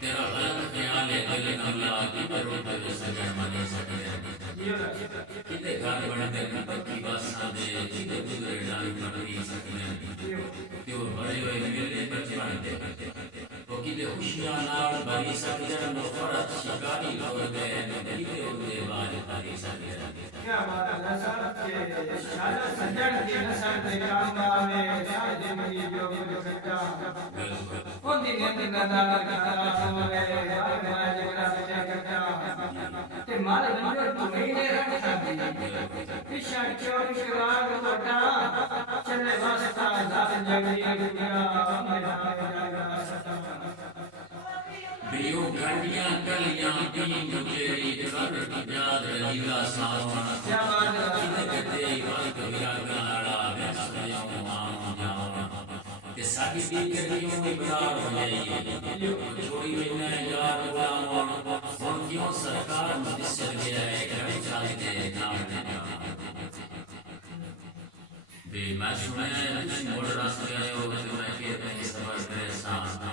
تیرا غلط خیال ہے دل نگلا کی کرو تے سجن منے سکے کتے گھر بندے پکی باساں دے کتے گزرے ڈال پٹری سکنے تیو بڑے ہوئے میرے بچپن دے وہ کتے خوشیاں نال بھری سکجن نو فرت شکاری لوگ گئے کتے اندے بال بھری سکجن کیا بات ہے صاحب کہ شاید سجن کی نسل دے کام میں شاید زندگی جو کچھ سچا ان دی نیند نظر کرتا سمے میں جگڑا سچا کرتا تے مال بندے تو نہیں رکھ سکتی پیشا چور شراغ وٹا چلے واسطہ ذات جگڑی دنیا میرا بیو گھنٹیاں کلیاں کی مجھے کر یاد رہیلا ساواں کیا بات ہے کتے کتے بال کبیرا گاڑا میں سیوں آن جاواں کہ ساڈی بیکریوں میں بڑار ہو جائیے چھوڑی میں یار غلاماں ہن کیوں سرکار مدثر گیا ہے گھر چال دے نام بے میں سنا ہے تسی موڑ راستے آئے ہو تو میں پھر نہیں سبر کرے سان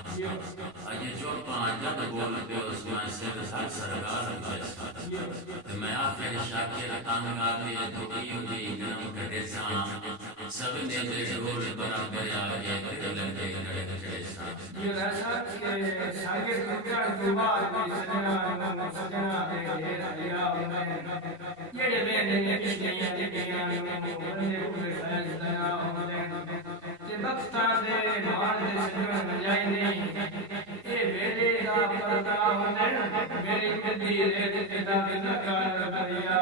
آئیے جو پانچ جب بولتے ہو اس میں سر سر سرگار جیسا میں آخر شاکر تانگ آتے دھوئی ہوئی جنم کٹے سان سب نے دے ڈھول برابر آگے دلن دے گڑے کھڑے سان یہ ایسا کہ شاگرد کتر دوبار سجنا دے دیا یہ بے نے کشتیاں دیکھیاں بندے پورے خیال دنا تے بختاں دے مال دے سجن جائی نہیں اے ویلے دا پردہ ہوندے میری کدی رے تے دا نکال دریا